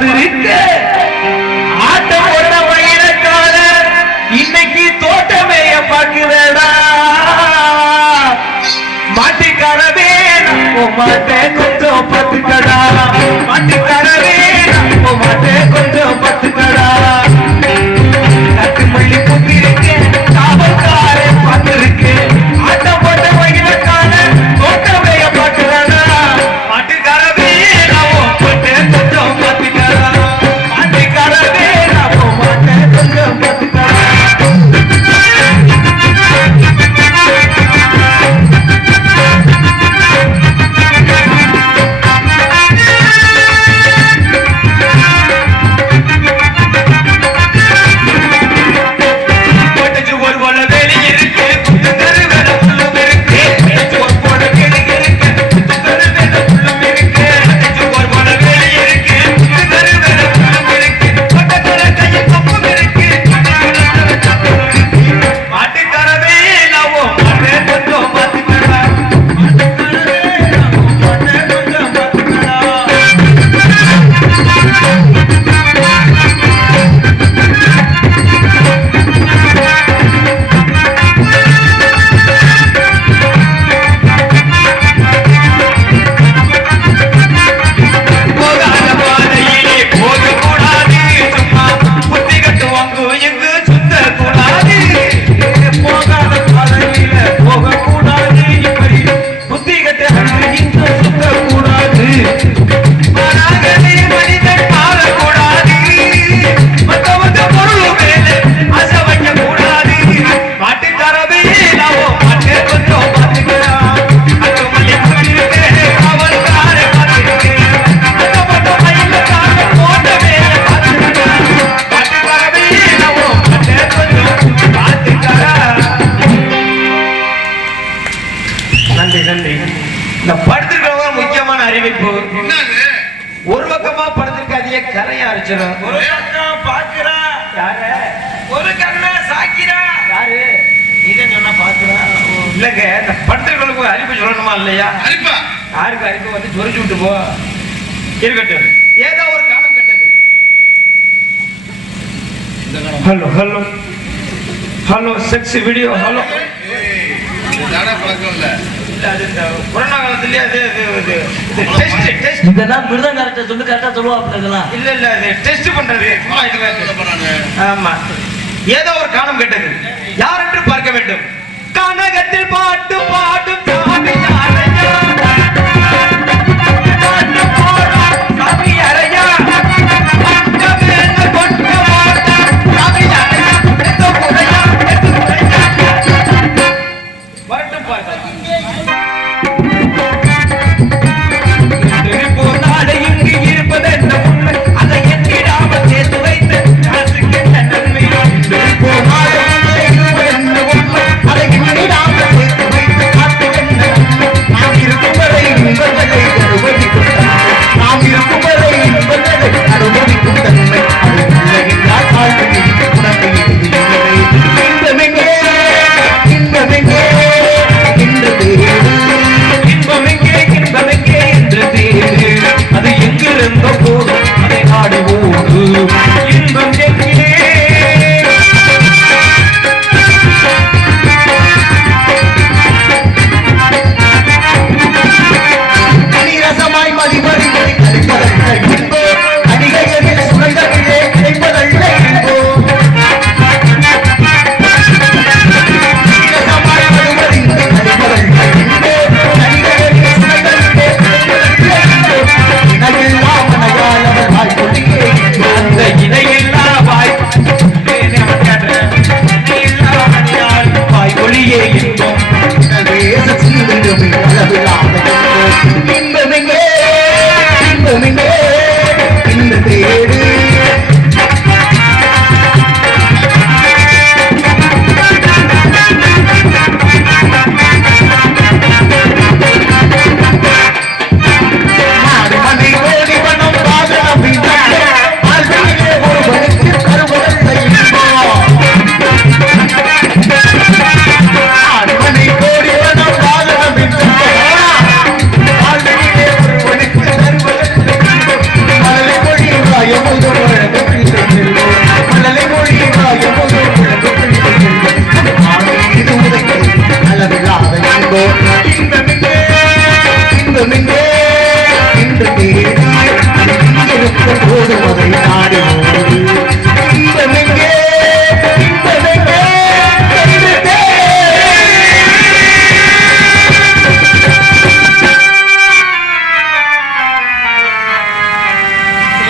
பார்த்திருக்க ஆட்டம் போட்ட வயலுக்கான இன்னைக்கு தோட்டமேய பார்க்கிறடா மாட்டிக்காரவே மாட்டே கொஞ்சம் பத்துக்கடா மாட்டிக்காரவே மாட்டே கொஞ்சம் பத்துக்கடா கட்டு மல்லி பூத்திருக்கேன் காவல்காரே பார்த்திருக்கேன் ஆட்டம் போட்ட வயலுக்கான தோட்டமேய பார்க்கிறடா மாட்டிக்காரவே மாட்டே கொஞ்சம் பத்துக்கடா மாட்டிக்காரவே மாட்டே கொஞ்சம் பத்துக்கடா முக்கியமான அறிவிப்பு ஒரு பக்கமா படுத்திருக்காதிய கரையா அரைச்சிடும் ஒரு பக்கம் பாக்குறா யாரு ஒரு கண்ணா சாக்கிறா யாரு இதை சொன்னா பாக்குறா இல்லங்க இந்த படுத்திருக்கிறவங்களுக்கு அறிவிப்பு சொல்லணுமா இல்லையா அறிப்பா யாருக்கு அறிப்பு வந்து சொரிச்சு விட்டு போ இருக்கட்டும் ஏதோ ஒரு காலம் கட்டது hello hello hello sex video hello பழக்கம் இல்ல கொரோனா காலத்திலே இதெல்லாம் மிருதம் கரெக்டா சொல்லி கரெக்டா சொல்லுவாங்க இதெல்லாம் இல்ல இல்ல அது டெஸ்ட் பண்றது ஆமா ஏதோ ஒரு காலம் கேட்டது யார் என்று பார்க்க வேண்டும் கனகத்தில் பாட்டு பாடும் சாமி அறையா பாட்டு பாடும் சாமி அறையா வரட்டும் பார்க்கலாம்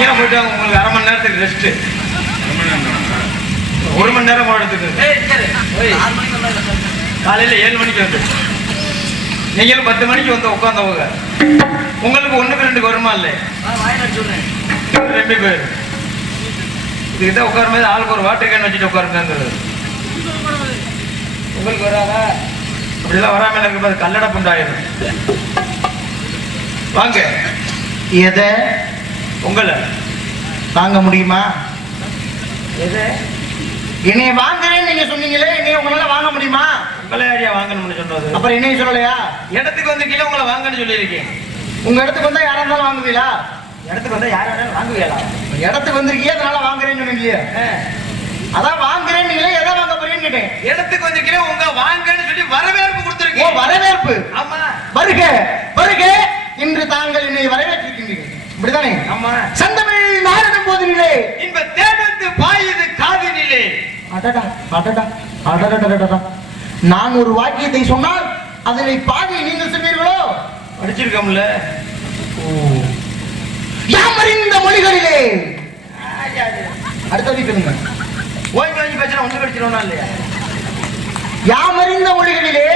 நேரம் போயிட்டு வாங்க, உங்களுக்கு அரை மணி நேரத்துக்கு ரெஸ்ட். 1 மணி நேரம் எடுத்துக்கு. காலையில 7 மணிக்கு வந்து நீங்களும் 10 மணிக்கு வந்து உட்காந்தவங்க உங்களுக்கு 1க்கு 2க்கு வருமா இல்லை? 2 பேர் இதுக்குதான் உட்காரும் போது ஆளுக்கு ஒரு வாட்டர் கேன் வச்சுட்டு உட்காருங்கிறது. உங்களுக்கு வராதா? அப்படிலாம் வராம இருக்கு, கல்லடை புண்டாயிரும். வாங்க. எதை உங்களை வாங்க முடியுமா? எதை? என்னைய வாங்குறேன்னு நீங்க சொன்னீங்களே, என்னைய உங்களால வாங்க முடியுமா? உங்களை யாரையா வாங்கணும்னு சொன்னது? அப்புறம் என்னைய சொல்லலையா? இடத்துக்கு வந்து கீழே உங்களை வாங்கன்னு சொல்லியிருக்கேன். உங்க இடத்துக்கு வந்தா யாரா இருந்தாலும் வாங்குவீங்களா? இடத்துக்கு வந்தா யாரா இருந்தாலும் வாங்குவீங்களா? இடத்துக்கு வந்திருக்கீங்க, அதனால வாங்குறேன்னு சொன்னீங்க. அதான் வாங்குறேன்னு நீங்களே எதை வாங்க போறீங்கன்னு கேட்டேன். இடத்துக்கு வந்து கீழே உங்க வாங்கன்னு சொல்லி வரவேற்பு கொடுத்துருக்கீங்க. ஓ, வரவேற்பு. ஆமா. வருக வருக, இன்று தாங்கள் என்னை வரவேற்றிருக்கின்றீர்கள், இப்படிதானே? ஆமா. சந்தமிழ் நாடனும் போதினிலே இன்ப தேடந்து பாயுது காதினிலே. அடடா அடடா அடடடடடா. நான் ஒரு வாக்கியத்தை சொன்னால் அதனை பாதி நீங்கள் சொன்னீர்களோ? படிச்சிருக்கோம்ல. யாமறிந்த மொழிகளிலே அடுத்த சொல்லுங்க. ஓய்வு வாங்கி பேசுறா ஒன்று படிச்சிருவோம்னா இல்லையா? யாமறிந்த மொழிகளிலே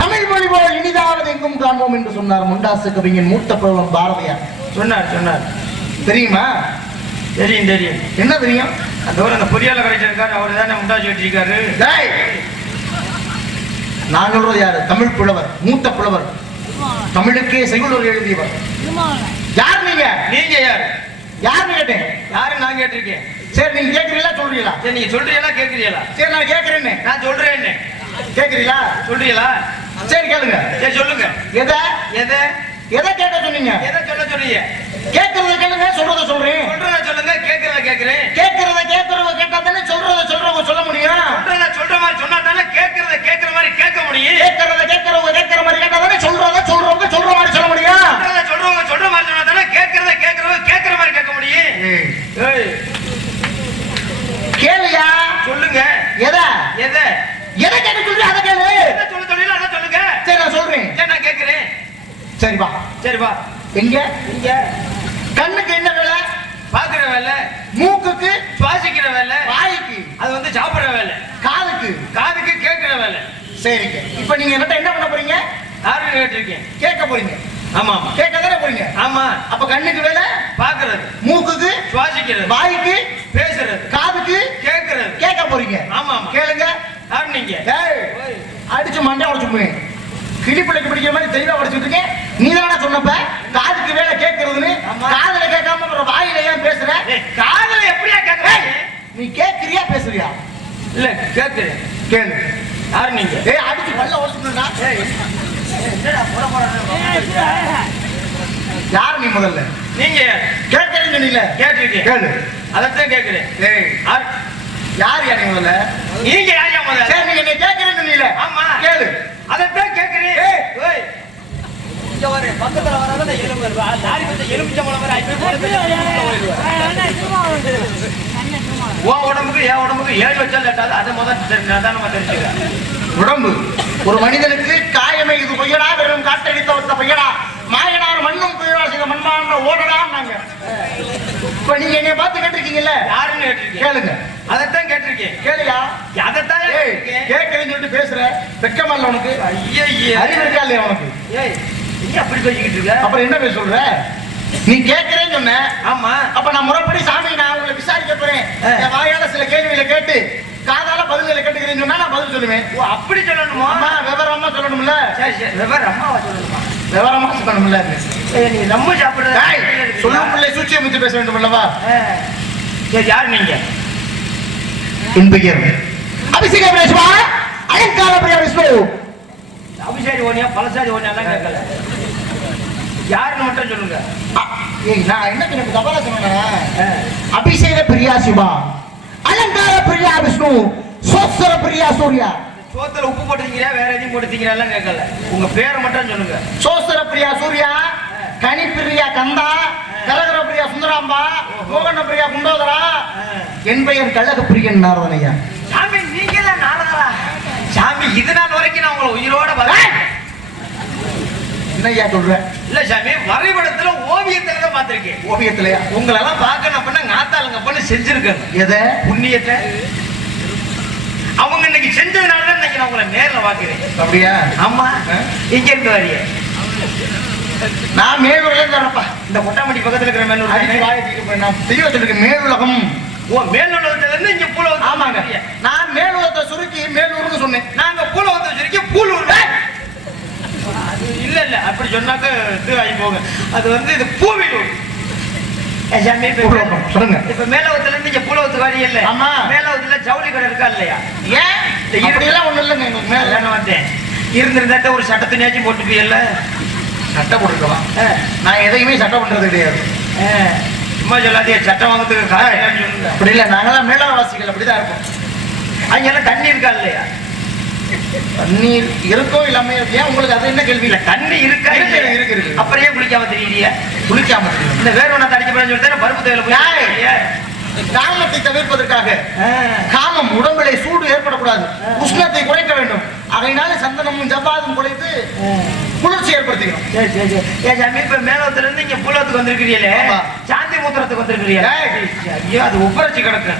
தமிழ் மொழி போல் இனிதாவது எங்கும் காண்போம் என்று சொன்னார் முண்டாசு கவிஞன் மூத்த புலவன் பாரதியார். சொன்னார். தெரியுமா? தெரியும் தெரியும். என்ன தெரியும்? அதோட அந்த பொறியாளர் கிடைச்சிருக்காரு, அவர் தானே முண்டாசு வச்சிருக்காரு. நான் சொல்றது யாரு? தமிழ் புலவர், மூத்த புலவர், தமிழுக்கே செய்யுள் எழுதியவர். யார் நீங்க? நீங்க யாரு? யாருன்னு கேட்டேன். யாரு நான் கேட்டிருக்கேன். சரி, நீங்க கேட்கறீங்களா சொல்றீங்களா? சரி, நீங்க சொல்றீங்களா கேட்கறீங்களா? சரி, நான் கேட்கறேன்னு. நான் சொல்றேன்னு கேட்கறீங்களா? சொல்றீங்களா? சரி கேளுங்க. சரி சொல்லுங்க. எதை எதை எதை கேட்க சொன்னீங்க? எதை சொல்ல சொன்னீங்க? கேட்கறத கேளுங்க, சொல்றத சொல்றேன். சொல்றத சொல்லுங்க, கேட்கறத கேட்கிறேன். கேட்கறத கேட்டா தானே சொல்றத சொல்ல முடியும். சொல்றத சொல்ற மாதிரி சொன்னா தானே கேட்கறத கேட்கற மாதிரி கேட்க முடியும். கேட்கறத கேட்கற மாதிரி கேட்டா தானே சொல்றவங்க சொல்ற மாதிரி சொல்ல முடியும். சொல்றவங்க சொல்ற மாதிரி சொன்னா தானே கேட்கறத கேட்கற மாதிரி கேட்க முடியும். ஏய் கேளுயா. சொல்லுங்க. எதை எதை எதை கேட்க சொல்றீங்க? அதை கேளு. எதை சொல்ல சொல்றீங்களோ அதை சொல்லுங்க. சரி, நான் சொல்றேன். சரி, நான் கேட்கிறேன். சரி வா. சரி வா. எங்க? இங்க. கண்ணுக்கு என்ன வேலை? பாக்குற வேலை. மூக்குக்கு சுவாசிக்கிற வேலை. வாய்க்கு அது வந்து சாப்பிடுற வேலை. காதுக்கு கேட்கிற வேலை. சரிங்க. இப்ப நீங்க என்ன பண்ண போறீங்க? யாரு கேட்டிருக்கேன்? கேட்க போறீங்க. ஆமா. கேட்க தானே போறீங்க. ஆமா. அப்ப கண்ணுக்கு வேலை பாக்குறது, மூக்குக்கு சுவாசிக்கிறது, வாய்க்கு பேசுறது, காதுக்கு கேட்கறது. கேட்க போறீங்க. ஆமா. கேளுங்க. யாரு நீங்க? அடிச்சு மண்டை உடைச்சு போய் கிளிப்பிள்ளைக்கு பிடிக்கிற மாதிரி தெளிவா உடைச்சுட்டு இருக்கேன். நீ தானே சொன்னப்ப காதுக்கு வேலை கேட்கறதுன்னு. காதுல கேட்காம அப்புறம் வாயில ஏன் பேசுற? காதுல எப்படியா கேட்கற? நீ கேட்கறியா பேசுறியா? இல்ல கேட்கிறேன். கேளு. யாரு நீங்க? அடிச்சு பல்ல உடைச்சுட்டா. யார் நீ? முதல்ல நீங்க கேட்கறீங்க. நீ இல்ல கேட்டிருக்கேன். கேளு. அதத்தான் கேட்கிறேன். யார் நீ? முதல்ல நீங்க யாரையா முதல்ல? சரி, நீங்க என்ன கேட்கறீங்க? நீ இல்ல. ஆமா. கேளு. அதத்தான் கேட்கிறேன். ஏய் இங்க வர பக்கத்துல வராத எலும்பு தாடி கொஞ்சம் எலும்பிச்சம்பளம் வர உடம்புக்கு என் உடம்புக்கு 7 வச்சா லேட்டாது. அதை முதல் நம்ம தெரிஞ்சுக்க. உடம்பு ஒரு மனிதனுக்கு காயமே இது பொய்யடா, வெறும் காட்டடித்த ஒத்த பொய்யடா, மாயனார் மண்ணும் புயலா செய்த மண்மான ஓடடான்னாங்க. இப்ப நீங்க என்னைய பார்த்து கேட்டிருக்கீங்கல்ல? யாருன்னு கேட்டிருக்கீங்க? கேளுங்க. அதைத்தான் கேட்டிருக்கேன். கேளுயா. அதைத்தான் கேட்கறேன்னு சொல்லிட்டு பேசுற வெக்கமா இல்ல உனக்கு? ஐயா அறிவு இருக்கா இல்லையா உனக்கு? ஏய் நீ அப்படி பேசிக்கிட்டு இருக்க. அப்புறம் என்ன பேச சொல்ற? நீ கேட்கறேன்னு சொன்ன. ஆமா. அப்ப நான் முறைப்படி சாமி நான் உங்களை விசாரிக்க போறேன். என் வாயால சில கேள்விகளை கேட்டு காதால பதில்களை கேட்டுக்கிறேன்னு சொன்னா நான் பதில் சொல்லுவேன். ஓ, அப்படி சொல்லணுமா? அம்மா விவரமா சொல்லணும்ல. சரி விவரமா சொல்லணுமா? விவரமா சொல்லணும்ல. நீ நம்ம சாப்பிடுற சொல்லும் பிள்ளை சூச்சியை முத்தி பேச வேண்டும் அல்லவா? சரி, யார் நீங்க? என் பெயர் அபிஷேக பிரேஷ்மா அலங்கார பிரியா விஷ்ணு. அபிஷேகி ஓனியா பலசாரி ஓனியாலாம் கேட்கல. யாருன்னு மட்டும் சொல்லுங்க. நான் என்ன தபாலா சொன்னேன்? அபிஷேக பிரியா சிவா, அலங்கார பிரியா விஷ்ணு, சோஸ்தர பிரியா சூர்யா. சோத்துல உப்பு போட்டுறீங்களா வேற எதையும் போட்டுறீங்களா கேட்கல. உங்க பேரை மட்டும் சொல்லுங்க. சோஸ்தர பிரியா சூர்யா, கனி பிரியா கந்தா, கரகர பிரியா சுந்தராம்பா, மோகன பிரியா குண்டோதரா. என் பெயர் கழக பிரியன் நாரதனையா. சாமி நீங்க தான் நாரதரா? சாமி இது நாள் வரைக்கும் நான் உங்களை உயிரோட என்னையா சொல்ற? இல்ல சாமி, வரைபடத்துல ஓவியத்துல தான் பார்த்திருக்கேன். ஓவியத்திலயா? உங்களெல்லாம் பார்க்கணும் அப்படின்னா நாத்தாளுங்க பண்ணி செஞ்சிருக்கேன். எதை? புண்ணியத்தை அவங்க இன்னைக்கு செஞ்சதுனால தான் இன்னைக்கு நான் உங்களை நேர்ல பாக்குறேன். அப்படியா? ஆமா. இங்க இருந்து வரிய நான் மேலூர்ல இருந்து வரப்பா. இந்த கொட்டாமட்டி பக்கத்துல இருக்கிற மேலூர். நான் தெரியவத்திற்கு மேலுலகம். ஓ, மேலுலகத்துல இருந்து இங்க பூலவத்தை. ஆமாங்க. நான் மேலுலகத்தை சுருக்கி மேலூர்னு சொன்னேன். நாங்க பூலவத்தை சுருக்கி பூலூர். அது இல்ல இல்ல, அப்படி சொன்னாக்க இது ஆகி போங்க. அது வந்து இது பூவிலூர். சொல்லுங்க. இப்ப மேலவத்துல இருந்து இங்க பூலவத்துக்கு வரி இல்ல. ஆமா. மேலவத்துல ஜவுளி கடை இருக்கா இல்லையா? ஏன் இப்படியெல்லாம் ஒண்ணு இல்லைங்க எங்களுக்கு. மேல வந்தேன் இருந்திருந்தாட்ட ஒரு சட்டத்தினாச்சும் போட்டு போயல்ல. சட்டை போட்டுக்கலாம். நான் எதையுமே சட்டை பண்றது கிடையாது. சும்மா சொல்லாதே, சட்டம் வாங்கறதுக்கு சொல்லுங்க. அப்படி இல்லை, நாங்கெல்லாம் மேலவாசிகள் அப்படிதான் இருப்போம். அங்கெல்லாம் தண்ணி இருக்கா இல்லையா? தண்ணீர் இருக்கோ இல்லாம ஏன் உங்களுக்கு அது என்ன கேள்வி? இல்ல, தண்ணி இருக்கா? இருக்கு. அப்புறம் ஏன் குளிக்காம தெரியலையா? குளிக்காம தெரியும். இந்த வேற ஒண்ணா தடிக்க போறேன்னு சொல்லிட்டு பருப்பு தேவையில்ல. காமத்தை தவிர்ப்பதற்காக காமம் உடம்பிலே சூடு ஏற்படக்கூடாது, உஷ்ணத்தை குறைக்க வேண்டும். அதனால சந்தனமும் ஜவ்வாதும் குறைத்து குளிர்ச்சி ஏற்படுத்திக்கணும். சரி சரி சரி. ஏன் சாமி, இப்ப மேலவத்துல இருந்து இங்க பூலவத்துக்கு வந்திருக்கிறீங்களே, சாந்தி முகூர்த்தத்துக்கு வந்திருக்கிறீங்களா? ஐயோ, அது உப்பரச்சு கிடக்கு.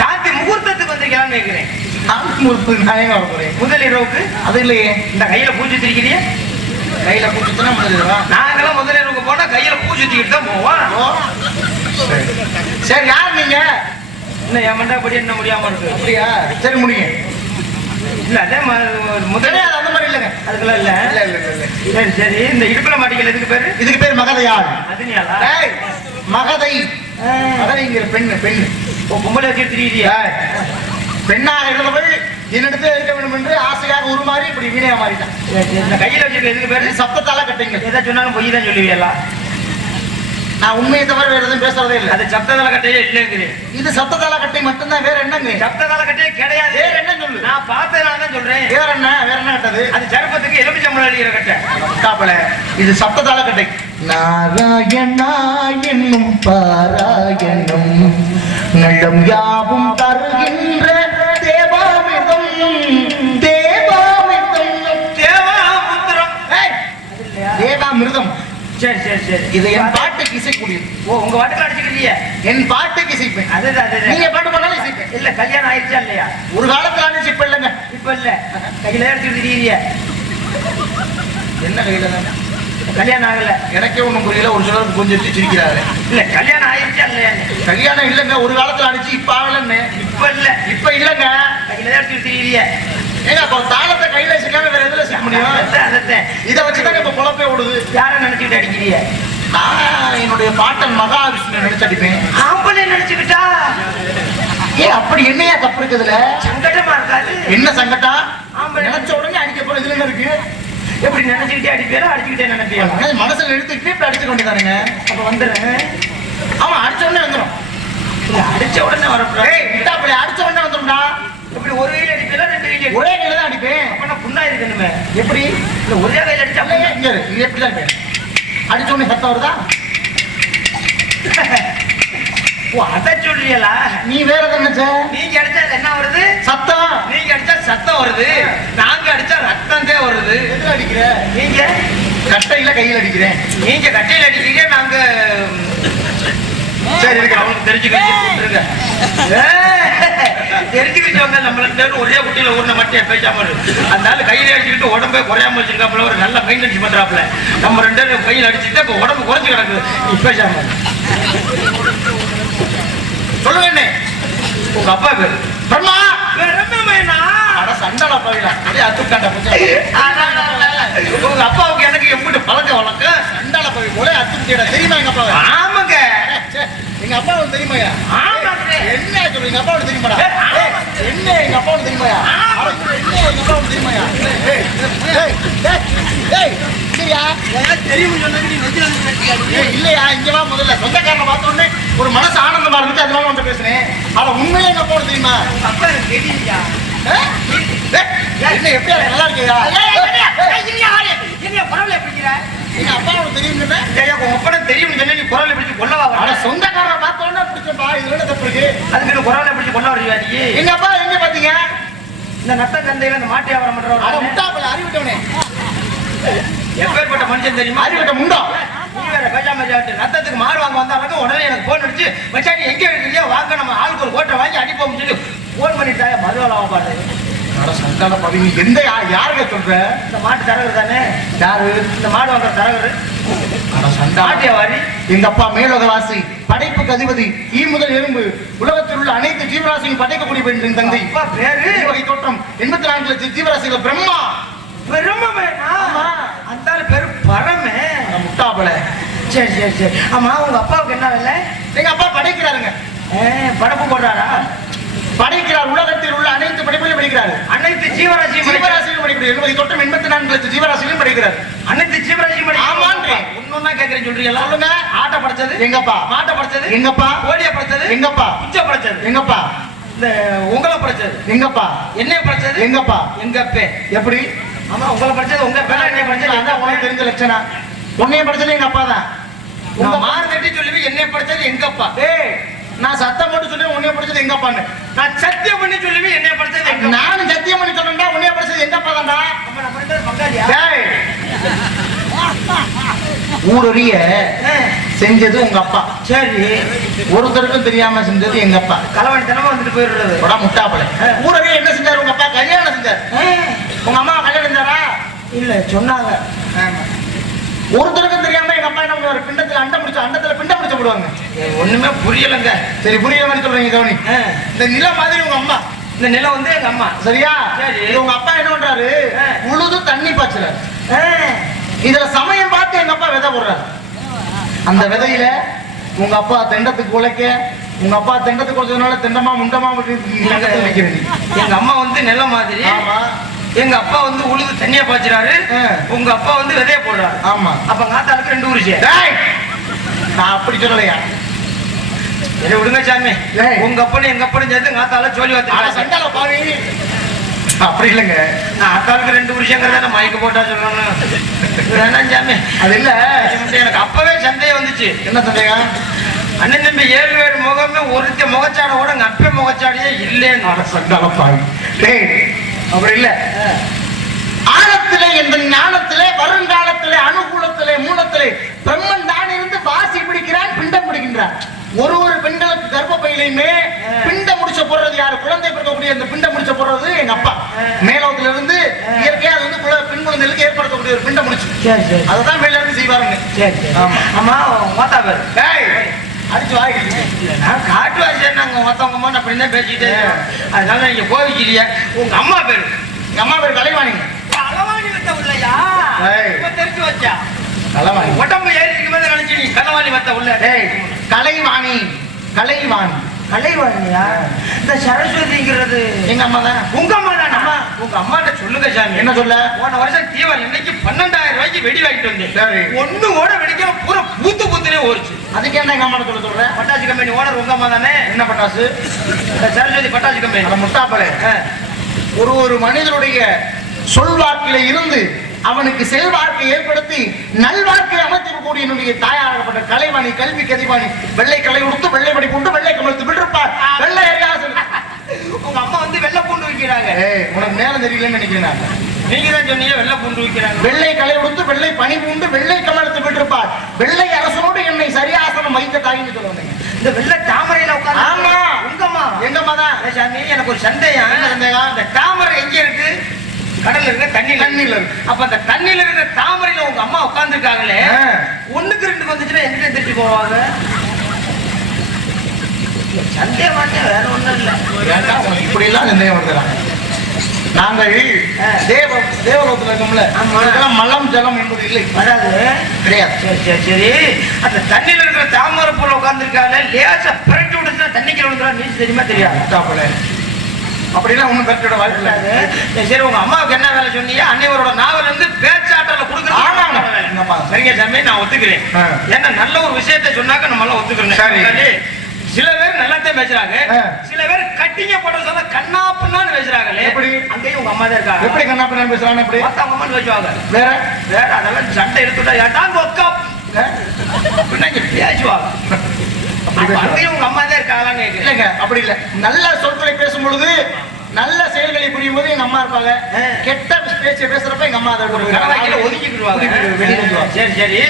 சாந்தி முகூர்த்தத்துக்கு வந்திருக்கலாம்னு கேட்கிறேன். சாந்தி முகூர்த்தத்துக்கு நான் எங்க வர போறேன்? முதல் இரவுக்கு. அது இல்லையே, இந்த கையில பூ சுத்திருக்கிறீ. கையில பூ சுத்தினா முதலிரவா? நாங்கெல்லாம் முதல் இரவுக்கு போனா கையில பூ சுத்திக்கிட்டு தான் போவோம். சரி, யார் நீங்க? என்ன ஏமாண்டா படி என்ன முடியாம இருக்கு? அப்படியா? சரி, முடிங்க. இல்ல, அதே முதலே அது அந்த மாதிரி இல்லைங்க. அதுக்கெல்லாம் இல்ல. சரி சரி. இந்த இடுப்புல மாட்டிக்கல இதுக்கு பேரு? இதுக்கு பேர் மகதையாள். அதுனியாளா? மகதை. மகதைங்கிற பெண்ணு. பெண்ணு பொம்பளை வச்சு திரியா? பெண்ணாக இருந்தவள் என்னிடத்தில் இருக்க வேண்டும் என்று ஆசையாக உருமாறி இப்படி வீணையா மாறிட்டான். இந்த கையில வச்சிருக்க இதுக்கு பேரு? சப்தத்தால கட்டைங்க. எதை சொன்னாலும் பொய் தான் சொல்லுவீங்களா? நான் உண்மையை தவிர வேற எதுவும் பேசுறதே இல்லை. அது சப்ததால கட்டையே இல்லைங்கிறேன். இது சப்தத்தால கட்டை மட்டும்தான், வேற என்னங்க? சப்ததால கட்டையே கிடையாது. வேற என்ன சொல்லு? நான் பார்த்ததுனால தான் சொல்றேன். வேற என்ன கட்டது? அது சர்ப்பத்துக்கு எலுமிச்சம்பழம் அடிக்கிற கட்டை. காப்பல, இது சப்தத்தால கட்டை. நாராயணா என்னும் பாராயணம் நலம் யாவும் தருகின்ற தேவாமிர்தம். தேவாமிர்தம். சரி சரி சரி. இது என் பாட்டுக்கு இசைக்கூடியது. ஓ, உங்க பாட்டுக்கு அடிச்சுக்கிறீங்க? என் பாட்டுக்கு இசைப்பேன். அதுதான். நீங்க பாட்டு பண்ணாலும் இசைப்பேன். இல்ல, கல்யாணம் ஆயிடுச்சா இல்லையா? ஒரு காலத்துல ஆனிச்சு, இப்ப இல்லைங்க. இப்ப இல்ல. கையில அடிச்சுக்கிறீங்க. என்ன கையில தான்? கல்யாணம் ஆகல. எனக்கே ஒண்ணும் புரியல. ஒரு சிலருக்கு கொஞ்சம் சிரிக்கிறாரு. இல்ல, கல்யாணம் ஆயிடுச்சா இல்லையா? கல்யாணம் இல்லைங்க. ஒரு காலத்துல அடிச்சு இப்ப ஆகலன்னு. இப்ப இல்ல. இப்ப இல்லைங்க. கையில அடிச்சுக்கிறீங்க. ஏங்க, அப்ப தாளத்தை கையில வச்சுக்காம வேற எதுல செய்ய முடியும்? இதை வச்சுதாங்க இப்ப பொழப்பே ஓடுது. யார நினைச்சுக்கிட்டு அடிக்கிறீங்க? நான் என்னுடைய பாட்டன் மகாவிஷ்ணு நினைச்சு அடிப்பேன். ஆம்பளை நினைச்சுக்கிட்டா? ஏன் அப்படி என்னையா தப்பு இருக்குதுல? சங்கடமா இருக்காது? என்ன சங்கடம்? ஆம்பளை நினைச்ச உடனே அடிக்க போற இதுல என்ன இருக்கு? எப்படி நினைச்சுக்கிட்டே அடிப்பேரா அடிச்சுக்கிட்டே நினைப்பியா? மனசுல எடுத்துக்கிட்டு இப்படி அடிச்சுக்க வேண்டியதானுங்க. அப்ப வந்துடுறேன். ஆமா, அடிச்ச உடனே வந்துடும். அடிச்ச உடனே வரப்போ அடிச்ச உடனே வந்துடும்டா. இப்படி ஒரு கையில அடிப்பேரா ரெண்டு கையில? ஒரே கையில தான் அடிப்பேன். அப்ப புண்ணா இருக்கணுமே. எப்படி? இல்ல, ஒரே கையில அடிச்சா இங்க இருக்கு. இது எப்படிதான் இருப்பேன்? அடிச்ச உடனே சத்தம் வருதா? ஓ, அத சொல்றீங்களா? நீ வேற எதை நினைச்ச? நீங்க அடிச்சா என்ன வருது? சத்தம். நீங்க அடிச்சா சத்தம் வருது. நாங்க அடிச்சா ரத்தம் தான் வருது. எதுல அடிக்கிற? நீங்க கட்டையில கையில அடிக்கிறேன். நீங்க கட்டையில அடிக்கிறீங்க, நாங்க சரி இருக்கு. அவனுக்கு தெரிஞ்சுக்கிட்டு தெரிஞ்சுக்கிட்டவங்க நம்மள ஒரே குட்டியில ஊர்ன மட்டும் பேசாம இருக்கு. அதனால கையில அடிச்சுக்கிட்டு உடம்பே குறையாம வச்சிருக்காப்புல, ஒரு நல்ல மெயின்டெனன்ஸ் பண்றாப்புல. நம்ம ரெண்டு பேரும் கையில் அடிச்சுட்டு இப்ப உடம்பு குறைஞ்சு கிடக்குது. நீ பேசாம சொல்லுங்க. என்ன உங்க அப்பா பேரு? பிரம்மா. பிரம்மமேனா? அட சண்டல போயிடலாம். அப்படியே அத்துக்காண்ட பூச்சா. உங்க அப்பாவுக்கு எனக்கு எப்படி பழக்க வழக்கம்? சண்டல போய் போல அத்துக்கிட்ட தெரியுமா எங்க அப்பாவை? ஆமாங்க. எங்க அப்பாவுக்கு தெரியுமாயா? ஆமாங்க. என்ன சொல்றீங்க? எங்க அப்பாவுக்கு தெரியுமாடா? என்ன எங்க அப்பாவுக்கு தெரியுமாயா? என்ன எங்க அப்பாவுக்கு தெரியுமாயா? சரியா? தெரியும் சொன்னது நீ நெஞ்சில வந்து இல்லையா? இங்க வா. முதல்ல சொந்தக்காரனை பார்த்த உடனே ஒரு மனசு ஆனந்தமா இருந்துச்சு, அதனால உன்கிட்ட பேசுறேன். அவ உண்மையிலே எங்க அப்பாவுக்கு தெரியுமா? அப்பா எனக்கு தெரியுங்க. என்ன எப்படியா நல்லா இருக்கியா? என்ன பரவாயில்ல பிடிக்கிற? எங்க அப்பாவுக்கு தெரியும். உங்க அப்பா தெரியும் சொன்ன நீ குரலை பிடிச்சி கொல்லவா வர? சொந்தக்காரனை பார்த்த உடனே பிடிச்சப்பா. இதுல என்ன தப்பு இருக்கு? அதுக்கு குரலை பிடிச்சி கொல்ல வருவா நீ? எங்க அப்பா எங்க பாத்தீங்க? இந்த நத்த சந்தையில இந்த மாட்டு வியாபாரம் பண்றவங்க. முட்டாப்பல அறிவிட்டவனே. எப்பேற்பட்ட மனுஷன் தெரியுமா? அறிவிட்ட முண்டா. நீ வேற பேசாம நத்தத்துக்கு மாடு வாங்க வந்தாங்க. உடனே எனக்கு போன் அடிச்சு மச்சான் எங்க இருக்கிறியா வாங்க நம்ம ஆளுக்கு ஒரு கோட்டை வாங்கி அடிப்போம் சொல்லி போன் பண்ணிட்டாங்க. மறுவாளாவ பாட்டு சந்தான பவி எந்த யாருங்க சொல்ற? இந்த மாட்டு தரகர் தானே. யாரு? இந்த மாடு வாங்குற தரகர். சந்தானவாரி எங்க அப்பா மேலோகவாசி, படைப்புக்கு அதிபதி, ஈ முதல் எறும்பு, உலகத்தில் உள்ள அனைத்து ஜீவராசியும் படைக்கக்கூடிய பெண்ணின் தந்தை. அப்பா பேரு வகை தோற்றம் 84 லட்சம் ஜீவராசிகள் பிரம்மா. பிரம்மே? ஆமா, அந்த பேரு பரமே. முட்டாபல. சரி சரி சரி. ஆமா, உங்க அப்பாவுக்கு என்ன வேலை? எங்க அப்பா படைக்கிறாருங்க. படைப்பு போடுறாரா? படைக்கிறார். உலகத்தில் உள்ள அனைத்து படைப்புகளையும் படிக்கிறார். அனைத்து ஜீவராசியும் படிக்கிறார். 70 தோற்றம் 84 லட்சம் ஜீவராசிகளையும் படிக்கிறார். அனைத்து ஜீவராசியும் ஆமான்றே. ஒன்னொன்னா கேக்குறேன் சொல்றீங்களா? சொல்லுங்க. ஆட்டை படைச்சது எங்கப்பா? மாட்டை படைச்சது எங்கப்பா? கோழியை படைச்சது எங்கப்பா? குச்சை படைச்சது எங்கப்பா? இந்த உங்களை படைச்சது எங்கப்பா? என்னைய படைச்சது எங்கப்பா? எங்க அப்பே. எப்படி? ஆமா, உங்களை படைச்சது உங்க பேர, என்னைய படைச்சது அதான் உனக்கு தெரிஞ்ச லட்சணம். உன்னைய படிச்சது எங்க அப்பா தான். உங்க மாறு கட்டி சொல்லுவி என்னைய படைச்சது எங்க அப்பா. ஏய், நான் சத்தம் போட்டு சொல்லி உன்னைய படிச்சது எங்க அப்பான்னு. நான் சத்தியம் பண்ணி சொல்லுவி என்னைய படைச்சது எங்க. நானும் சத்தியம் பண்ணி சொல்லணும்டா, உன்னைய படிச்சது எங்க அப்பா தான்டா. நம்ம நம்ம ரெண்டு பேரும் பங்காளியா? டேய், ஊரறிய செஞ்சது உங்க அப்பா. சரி, ஒருத்தருக்கும் தெரியாம செஞ்சது எங்க அப்பா. களவாணி தினமும் வந்துட்டு போயிடுறது. உடா முட்டாப்பல. ஊரறிய என்ன செஞ்சாரு உங்க அப்பா? கல்யாணம் செஞ்சாரு. உங்க அம்மா கல்யாணம் செஞ்சாரா? இல்ல, சொன்னாங்க. ஒருத்தருக்கும் தெரியாம எங்க அப்பா என்ன பண்ணுவாரு? பிண்டத்துல அண்டத்துல பிண்டம் முடிச்சு போடுவாங்க. ஒண்ணுமே புரியலங்க. சரி, புரியல மாதிரி சொல்றீங்க கவனி. இந்த நிலம் மாதிரி உங்க அம்மா. இந்த நிலம் வந்து எங்க அம்மா. சரியா? சரி. இது உங்க அப்பா என்ன பண்றாரு? உழுது தண்ணி பாய்ச்சல. இதுல சமயம் பார்த்து எங்க அப்பா விதை போடுறாரு. அந்த விதையில உங்க அப்பா தெண்டத்துக்கு உழைக்க, உங்க அப்பா தெண்டத்துக்கு உழைச்சதுனால தெண்டமா முண்டமா வைக்கிறேன். எங்க அம்மா வந்து நிலம் மாதிரி. ஆமா. எங்க அப்பா வந்து உழுது தண்ணியா பாய்ச்சுறாரு. உங்க அப்பா வந்து விதைய போடுறாரு. ஆமா. அப்ப காத்தாளுக்கு 2 உரிச்சு. நான் அப்படி சொல்லலையா? சரி விடுங்க சாமி. உங்க அப்பனு எங்க அப்பனு சேர்த்து காத்தால ஜோலி வார்த்தை சண்டால பாவி. அப்படி இல்லைங்க. அக்காளுக்கு 2 வருஷங்கிறத நான் மயக்க போட்டா சொல்லணும். வேணாம் சாமி. அது இல்ல, எனக்கு அப்பவே சந்தேகம் வந்துச்சு. என்ன சந்தேகம்? அண்ணன் தம்பி 7 முகமே ஒருத்த முகச்சாட கூட எங்க அப்பே முகச்சாடியே இல்லைன்னு. சண்டால பாவி. அப்படி இல்ல. ஆழத்திலே எந்த ஞானத்திலே வருங்காலத்திலே அனுகூலத்திலே மூலத்திலே பிரம்மன் தான் இருந்து வாசி பிடிக்கிறான், பிண்டம் பிடிக்கின்றான். ஒரு பெண்களுக்கு கர்ப்பப்பையிலையுமே பிண்டம் முடிச்ச போடுறது யாரு? குழந்தை பிறக்கக்கூடிய அந்த பிண்டம் முடிச்ச போடுறது எங்க அப்பா. மேலோகத்துல இருந்து இயற்கையா அது வந்து பெண் குழந்தைகளுக்கு ஏற்படுத்தக்கூடிய ஒரு பிண்டம் முடிச்சு. அதான் மேல இருந்து செய்வாருங்க. ஆமா, மாத்தா பேரு அடிச்சு வாங்கிட்டு நான் காட்டுவாசி. நாங்க மத்தவங்க நான் அப்படிதான் பேசிக்கிட்டே. அதனால நீங்க கோவிக்கிறீங்க. உங்க அம்மா பேரு? எங்க அம்மா பேரு கலைவாணி. களவாணி வத்த உள்ளயா? தெரிஞ்சு வச்சா கலைவாணி. உடம்பு ஏறிக்கு மேல நினைச்சு நீ களவாணி வத்த உள்ள. கலைவாணி. கலைவாணி. கலைவாணியா? இந்த சரஸ்வதிங்கிறது எங்க அம்மா தான். உங்க அம்மா தானா? உங்க அம்மாட்ட சொல்லுங்க சாமி. என்ன சொல்ல? போன வருஷம் தீபாவளி இன்னைக்கு 12,000 ரூபாய்க்கு வெடி வாங்கிட்டு வந்தேன். சரி. ஒண்ணு கூட வெடிக்காம பூரா பூத்துனே ஓடிச்சு. அதுக்கு என்ன எங்க அம்மா சொல்றேன்? பட்டாசு கம்பெனி ஓனர் உங்க அம்மா தானே? என்ன பட்டாசு? சரஸ்வதி பட்டாசு கம்பெனி. அத முட்டாப்பல. ஒரு மனிதனுடைய சொல்வாக்கில இருந்து அவனுக்கு செல்வாக்கை ஏற்படுத்தி நல்வாக்கை அமைத்திருக்கக்கூடிய என்னுடைய தாயாகப்பட்ட கலைவாணி, கல்வி கதிவாணி, வெள்ளை கலை உடுத்து வெள்ளை படி கொண்டு வெள்ளை கமலத்து விட்டிருப்பார். வெள்ளை அறியாசல். உங்க அம்மா வந்து வெள்ளை பூண்டு வைக்கிறாங்க. உனக்கு நேரம் தெரியலன்னு நினைக்கிறேன். நீங்க தான் சொன்னீங்க வெள்ளை பூண்டு வைக்கிறாங்க. வெள்ளை கலை உடுத்து வெள்ளை பனி பூண்டு வெள்ளை கமலத்து விட்டிருப்பார். வெள்ளை அரசனோடு என்னை சரியாசனம் வைத்த தாயின்னு சொல்லுவாங்க. இந்த வெள்ளை தாமரையில உட்கார்ந்து. ஆமா, உங்க அம்மா. எங்க அம்மா தான். சாமி, எனக்கு ஒரு சந்தேகம். என்ன சந்தேகம்? இந்த தாமரை எங்க இருக்கு? கடல்ல இருக்க தண்ணியில இருக்கு. அப்ப அந்த தண்ணியில இருக்க தாமரையில உங்க அம்மா உட்கார்ந்து இருக்காங்களே, 1க்கு 2 வந்துச்சுன்னா எங்க திருச்சி போவாங்க? சந்தேகம் வேற ஒண்ணும் இல்ல. இப்படி எல்லாம் சந்தேகம் வருகிறாங்க. நாங்கள் தேவலோகத்துல இருக்கோம்ல, மலம் ஜலம் என்பது இல்லை, வராது, கிடையாது. சரி சரி சரி. அந்த தண்ணியில இருக்கிற தாமரை போல உட்கார்ந்து இருக்காங்க, லேசா பிரட்டி விடுச்சுன்னா தண்ணிக்கு விழுந்துடா. நீச்சு தெரியுமா தெரியாது? அப்படிலாம் ஒண்ணும் கரெக்டோட வாய்ப்பு இல்லை. சரி, உங்க அம்மாவுக்கு என்ன வேலை சொன்னீங்க? அன்னைவரோட நாவல் வந்து பேச்சாற்றல கொடுக்குறது. சரிங்க சாமி, நான் ஒத்துக்கிறேன். ஏன்னா நல்ல ஒரு விஷயத்தை சொன்னாக்க நம்ம எல்லாம் ஒத்துக்கிறேன். சில பேர் நல்லாத்தான் பேசுறாங்க, சில பேர் கட்டிங்க போட சொல்ல கண்ணா பின்னான்னு பேசுறாங்களே. எப்படி? அங்கேயும் உங்க அம்மா தான் இருக்காங்க. எப்படி கண்ணா பின்னான்னு பேசுறாங்க? எப்படி அவங்க அம்மான்னு பேசுவாங்க. வேற வேற அதெல்லாம் சண்டை எடுத்துட்டா ஏட்டாங்க ஒக்கா பின்னாங்க பேசுவாங்க. அங்கேயும் உங்க அம்மா தான் இருக்காங்களான்னு இல்லைங்க. அப்படி இல்லை, நல்ல சொற்களை பேசும் பொழுது நல்ல செயல்களை புரியும் போது எங்க அம்மா இருப்பாங்க. கெட்ட பேச்சை பேசுறப்ப எங்க அம்மா அதை ஒதுக்கிடுவாங்க. சரி சரி.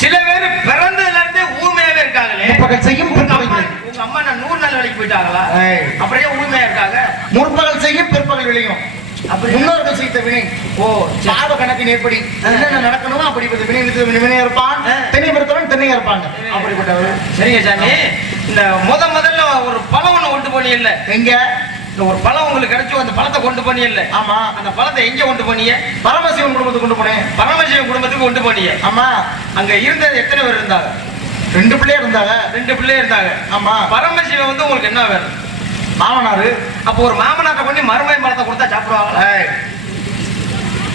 சில பேர் பிறந்ததுல இருந்தே ஊமையாவே இருக்காங்களே. முற்பகல் செய்யும் உங்க அம்மா நான் 100 நாள் வேலைக்கு போயிட்டாங்களா? அப்படியே ஊமையா இருக்காங்க. முற்பகல் செய்யும் பிற்பகல் விளையும். அப்படி முன்னோர்கள் செய்த வினை. ஓ, சாப கணக்கின் ஏற்படி என்னென்ன நடக்கணுமோ அப்படிப்பட்ட வினை இருப்பான். தென்னை மரத்தவன் தென்னை இருப்பாங்க. அப்படிப்பட்டவர். சரிங்க சாமி. இந்த முதல்ல ஒரு பழம் ஒண்ணு கொண்டு போனீங்க இல்ல? எங்க? ஒரு பழம் உங்களுக்கு கிடைச்சு அந்த பழத்தை கொண்டு போனீங்க இல்ல? ஆமா. அந்த பழத்தை எங்க கொண்டு போனீங்க? பரமசிவன் குடும்பத்துக்கு கொண்டு போனேன். பரமசிவன் குடும்பத்துக்கு கொண்டு போனீங்க. ஆமா. அங்க இருந்தது எத்தனை பேர் இருந்தாங்க? 2 பிள்ளைய இருந்தாங்க. 2 பிள்ளைய இருந்தாங்க. ஆமா. பரமசிவன் வந்து உங்களுக்கு என்ன வேணும்? மாமனாரு. அப்ப ஒரு மாமனாரை கொண்டு மருமை பழத்தை கொடுத்தா சாப்பிடுவாங்களா?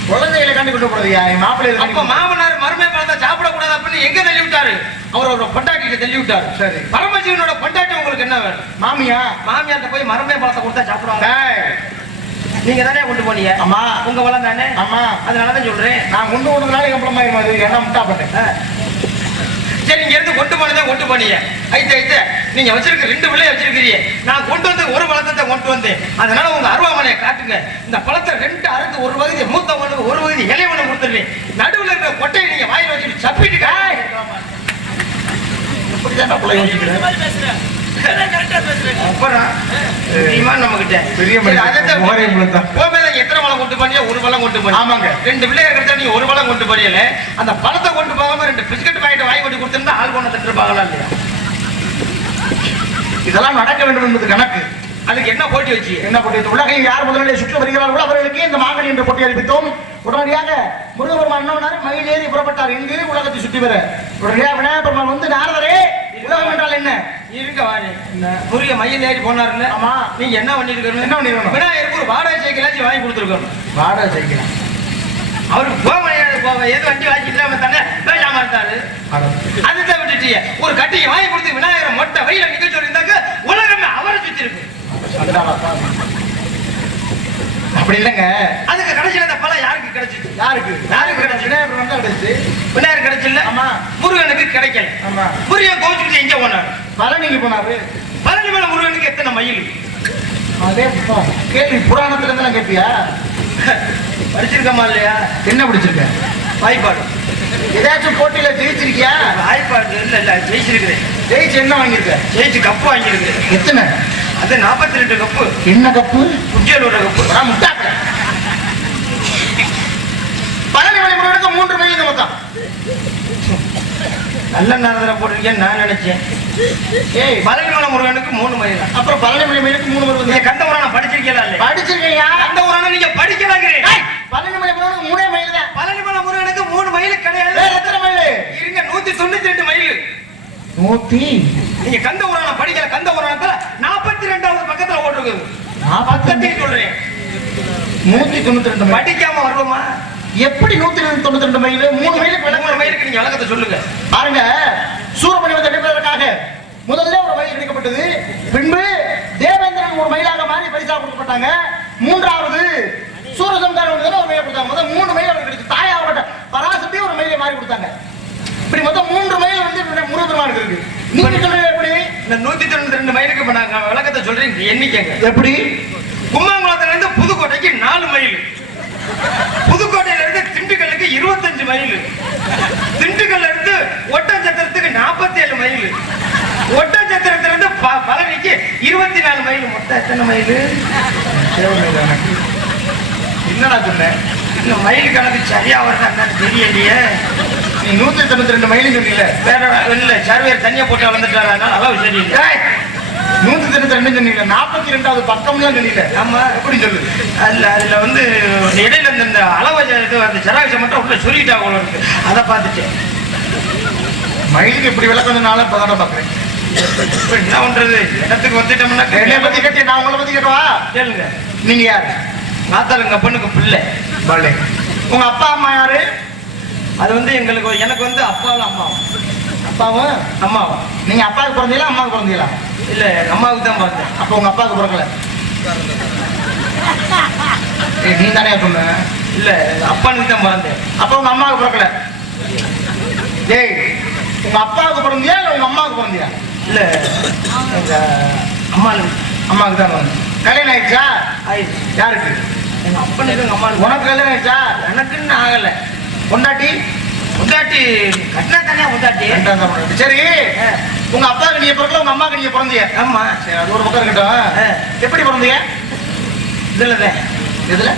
குழந்தைகளை கண்டு கொண்டு போறதுயா மாப்பிள்ளை. அப்ப மாமனார் மருமை பழத்தை சாப்பிடக்கூடாது அப்படின்னு எங்க தள்ளி விட்டாரு? அவரோட பொண்டாட்டிக்கு தள்ளி விட்டாரு. சரி. பரமசிவனோட பொண்டாட்டி உங்களுக்கு என்ன வேணும்? மாமியா. மாமியார்ட்ட போய் மருமை பழத்தை கொடுத்தா சாப்பிடுவாங்க. நீங்க தானே கொண்டு போனீங்க. ஆமா. உங்க பழம் தானே. ஆமா. அதனாலதான் சொல்றேன். நான் கொண்டு போனதுனால என் பழமாயிருமா? ஏன்னா முட்டா பண்ணேன். சரி, நீங்க இருந்து கொண்டு போனதான் கொண்டு போனீங்க. ஐத்த நீங்க வச்சிருக்க 2 பிள்ளைய வச்சிருக்கிறீங்க. நான் கொண்டு வந்து ஒரு பழத்தை கொண்டு வந்தேன். அதனால உங்க அருவாமனையை காட்டுங்க. இந்த பழத்தை 2 அறுத்து ஒரு பகுதி மூத்தவனுக்கு ஒரு பகுதி இளையவனுக்கு கொடுத்துருவேன். நடுவில் இருக்கிற கொட்டையை நீங்க வாயில வச்சுட்டு சப்பிட்டு எத்தனை பழம் கொண்டு போனீங்க? ஒரு பழம் கொண்டு போனீங்க. ஆமாங்க. 2 பிள்ளைய இருக்கிறத நீங்க ஒரு பழம் கொண்டு போறீங்களே, அந்த பழத்தை கொண்டு போகாம 2 பிஸ்கட் பாக்கெட் வாங்கி கொண்டு கொடுத்திருந்தா ஆள் கொண்டு தட்டுப்பாங்களா இல்லையா? இதெல்லாம் நடக்க வேண்டும் என்பது கணக்கு. அதுக்கு என்ன போட்டி வச்சு? என்ன போட்டி? உலகை யார் முதலில் சுற்றி வருகிறார்களோ அவர்களுக்கு இந்த மாங்கனி என்ற போட்டி அறிவித்தோம். உடனடியாக முருகபெருமான் அண்ணவனார் மயில் ஏறி புறப்பட்டார். எங்கே? உலகத்தை சுற்றி வர. உடனடியாக விநாயகர் பெருமான் வந்து நாரதரே, உலகம் என்றால் என்ன? இருங்க வாரு. முருக மயில் ஏறி போனார்ல. ஆமா. நீங்க என்ன பண்ணிருக்கணும்? என்ன பண்ணிருக்கணும்? விநாயகருக்கு ஒரு வாடகை சைக்கிள் வாங்கி கொடுத்துருக்கணும். வாடகை சைக்கிள் அவருக்கு போக எது வண்டி வாங்கிட்டு தானே வேண்டாம இருந்தாரு. அதுதான் விட்டுட்டீங்க. ஒரு கட்டியை வாங்கி கொடுத்து விநாயகரை மொட்டை வயில நிக்க சொல்லியிருந்தாக்க உலகமே அவரை சுத்தி இருக்கு. அப்படி இல்லைங்க. அதுக்கு கடைசியில அந்த பழம் யாருக்கு கிடைச்சிச்சு? யாருக்கு கிடைச்சு? விநாயகர் தான் கிடைச்சு. விநாயகர் கிடைச்சில்ல. ஆமா. முருகனுக்கு கிடைக்கல. ஆமா. முருகன் கோவிச்சுக்கிட்டு எங்க போனாரு? பழனிக்கு போனாரு. பழனி மேல முருகனுக்கு எத்தனை மயில்? அதே கேள்வி புராணத்துல இருந்து கேட்பியா? படிச்சிருக்கமா இல்லையா? என்ன படிச்சிருக்க? வாய்ப்பாடு. ஏதாச்சும் போட்டியில ஜெயிச்சிருக்கியா? வாய்ப்பாடு இல்ல ஜெயிச்சிருக்கிறேன். ஜெயிச்சு என்ன வாங்கியிருக்க? ஜெயிச்சு கப்பு வாங்கியிருக்கிறேன். எத்தனை? அது 42 கப்பு. என்ன கப்பு? குஜேலோட கப்பு. முட்டாக்க. பழனி மலை முருகனுக்கு 3 மைல் மொத்தம். நல்ல நேரத்தில் போட்டிருக்கேன்னு நான் நினைச்சேன். ஏய், பழனி மலை முருகனுக்கு 3 மைல். அப்புறம் பழனி மலை முருகனுக்கு 3 மைல். நீங்க கந்த புராணம் படிச்சிருக்கீங்களா? இல்ல படிச்சிருக்கீங்க. கந்த புராணம் நீங்க படிக்கலாங்கிறீங்க. பழனி மலை முருகனுக்கு 3 மைல் தான். பழனி மலை முருகனுக்கு 3 மைல் கிடையாது. எத்தனை மைல்? இருங்க, 192 மைல். 100. நீங்க கந்த புராணம் படிக்கல. கந்த புராணத்துல 42வது பக்கத்துல ஓட்டுருக்குது. நான் பக்கத்தையும் சொல்றேன். 192 படிக்காம வருவோமா? எப்படி 192 மைல்? 3 மைலுக்கு நீங்க விளக்கத்தை சொல்லுங்க. பாருங்க, சூரபணிவை தடுப்பதற்காக முதல்ல ஒரு மைல் கிடைக்கப்பட்டது. பின்பு தேவேந்திரன் ஒரு மயிலாக மாறி பரிசாக கொடுக்கப்பட்டாங்க. 3வது சூரசம்காரம் ஒரு மைல் கொடுத்தாங்க. முதல் 3 மைல் அவருக்கு கிடைச்சு. தாயாகப்பட்ட பராசக்தி ஒரு மைலை மாறி கொடுத்தாங்க. இப்படி மொத்தம் 3 மைல் வந்து முருகபெருமானுக்கு இருக்கு. நீங்க சொல்றது எப்படி? இந்த 192 மைலுக்கு இப்ப நாங்க விளக்கத்தை சொல்றேன், எண்ணிக்கைங்க. எப்படி? கும்பகோணத்துல இருந்து புதுக்கோட்டைக்கு 4 மைல். புதுக்கோட்டையில இருந்து திண்டுக்கல்லுக்கு 25 மைல். திண்டுக்கல்ல இருந்து ஒட்டஞ்சத்திரத்துக்கு 47 மைல். ஒட்டஞ்சத்திரத்துல இருந்து பழனிக்கு 24 மைல். மொத்தம் எத்தனை மைல்? என்னடா சொன்ன? இந்த மைல் கணக்கு சரியா வருதா தெரியலையே. நீ 192 மைல் சொன்னீங்க. வேற இல்ல, சர்வேர் தண்ணியை போட்டு வளர்ந்துட்டாரு, அதனால அளவு சரியில்லை. 192 சொன்னீங்க. 42வது பக்கம்லாம் சொன்னீங்க. ஆமா, எப்படி சொல்லுது? அதுல வந்து இடையில இந்த அளவு அந்த ஜெராக்ஸை மட்டும் உள்ள சொல்லிட்டா அவ்வளோ இருக்கு. அதை பார்த்துட்டு மயிலுக்கு இப்படி விளக்கணும்னால இப்போ தானே பார்க்குறேன். என்ன பண்றது? இடத்துக்கு வந்துட்டோம்னா என்னை பத்தி கேட்டு நான் உங்களை பத்தி கேட்டவா? கேளுங்க. நீங்க யாரு? நாத்தாளுங்க பொண்ணுக்கு பிள்ளை. உங்க அப்பா அம்மா யாரு? அது வந்து எனக்கு வந்து அப்பாவும் அம்மாவும். அப்பாவும் அம்மாவும். நீங்க அப்பாவுக்கு பிறந்தீங்களா அம்மாவுக்கு பிறந்தீங்களா? இல்ல, அம்மாவுக்கு தான் பிறந்தேன். அப்ப உங்க அப்பாவுக்கு பிறக்கல. நீ தானே சொன்ன? இல்ல, அப்பானுக்கு தான் பிறந்தேன். அப்ப உங்க அம்மாவுக்கு பிறக்கல. ஏய், உங்க அப்பாவுக்கு பிறந்தியா இல்ல உங்க அம்மாவுக்கு பிறந்தியா? இல்ல, எங்க அம்மாவுக்கு தான் பிறந்தேன். கல்யாணம் ஆயிடுச்சா? ஆயிடுச்சு. யாருக்கு? எங்க அப்பனுக்கு எங்க அம்மாவுக்கு. உனக்கு கல்யாணம் ஆயிடுச்சா? எனக்குன்னு ஆகல. பொண்டாட்டி முந்தாட்டி கட்டினா தானே முந்தாட்டி. சரி, உங்க அப்பாவுக்கு நீங்க பிறக்கல, உங்க அம்மாவுக்கு நீங்க பிறந்தீங்க. ஆமா. சரி, அது ஒரு பக்கம் இருக்கட்டும். எப்படி பிறந்தீங்க? இதுலதான். இதுல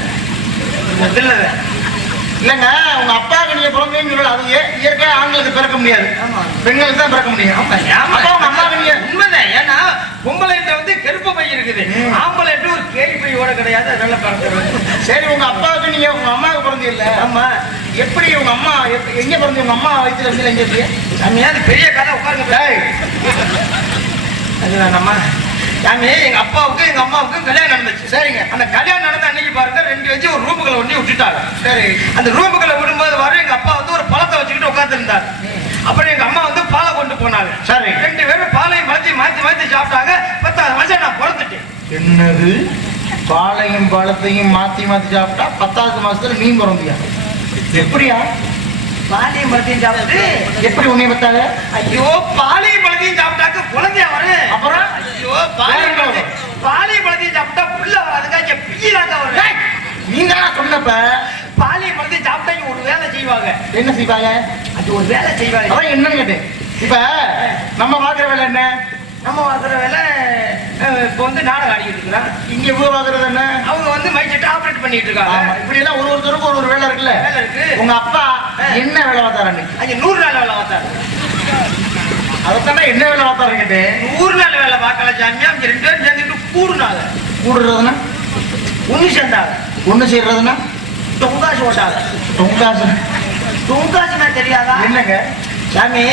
இதுலதான். இல்லங்க, உங்க அப்பாவுக்கு நீங்க பிறந்தீங்கன்னு சொல்லல, அது இயற்கையா ஆண்களுக்கு பிறக்க முடியாது, பெண்களுக்கு தான் பிறக்க முடியும். உங்க அம்மாவுக்கு நீங்க உண்மைதான். ஏன்னா பொம்பளைகிட்ட வந்து கருப்பு பை இருக்குது, ஆம்பளைட்டு ஒரு கேள்வி பையோட கிடையாது, அதனால பிறந்தது. சரி, உங்க அப்பாவுக்கு நீங்க உங்க அம்மாவுக்கு பிறந்தீங்கல்ல. ஆமா. எப்படி உங்க அம்மா எங்க பிறந்தீங்க? உங்க அம்மா வயிற்றுல இருந்து எங்க இருக்கு? அது பெரிய கதை, உட்காருங்க. அதுதான் நம்ம சாமி, எங்க அப்பாவுக்கும் எங்க அம்மாவுக்கும் கல்யாணம் நடந்துச்சு. சரிங்க. அந்த கல்யாணம் நடந்த அன்னைக்கு பாருங்க, ரெண்டு வச்சு ஒரு ரூமுகளை ஒண்ணி விட்டுட்டாங்க. சரி. அந்த ரூமுகளை விடும்போது வர எங்க அப்பா வந்து ஒரு பழத்தை வச்சுக்கிட்டு உட்கார்ந்து இருந்தார். அப்புறம் எங்க அம்மா வந்து பாலை கொண்டு போனாங்க. சரி. ரெண்டு பேரும் பாலையும் மாத்தி மாத்தி மாத்தி சாப்பிட்டாங்க. 10வது மாசம் நான் பிறந்துட்டேன். என்னது? பாலையும் பழத்தையும் மாத்தி மாத்தி சாப்பிட்டா 10வது மாசத்துல நீ பிறந்தியா? எப்படியா? பாலையும் பழத்தையும் சாப்பிட்டு எப்படி உன்னை பத்தாங்க? ஐயோ, பாலையும் பழத்தையும் சாப்பிட்டாக்க குழந்தையா வரும். அப்புறம் ஐயோ, பாலையும் பழத்தையும் சாப்பிட்டா புள்ள வராதுக்கா, பிய்யிலாங்க வரும். நீ தானா சொன்னப்ப பாலையும் பழத்தையும் சாப்பிட்டா இங்க ஒரு வேலை செய்வாங்க. என்ன செய்வாங்க? அது ஒரு வேலை செய்வாங்க. அதான் என்னன்னு கேட்டேன். இப்ப நம்ம பாக்குற வேலை என்ன? நம்ம வாங்குற வேலை இப்ப வந்து நாடகம் ஆடிக்கிட்டு இருக்கிறான். இங்க இவ்வளவு பாக்குறது என்ன? அவங்க வந்து மைச்செட்டு ஆபரேட் பண்ணிட்டு இருக்காங்க. இப்படி எல்லாம் ஒருத்தருக்கு ஒரு வேலை இருக்குல்ல. வேலை இருக்கு. உங்க அப்பா என்ன வேலை பார்த்தாரு அன்னைக்கு? அங்க 100 நாள் வேலை பார்த்தாரு. அதத்தானே என்ன வேலை பார்த்தாரு கேட்டேன். 100 நாள் வேலை பார்க்கல சாமி. அவங்க 2 பேரும் சேர்ந்துட்டு கூடுனாங்க. கூடுறதுன்னா ஒண்ணு சேர்ந்தாங்க. ஒண்ணு செய்யறதுன்னா தொங்காசு ஓட்டாங்க. தொங்காசு? தொங்காசுன்னா தெரியாதா? என்னங்க சாமி,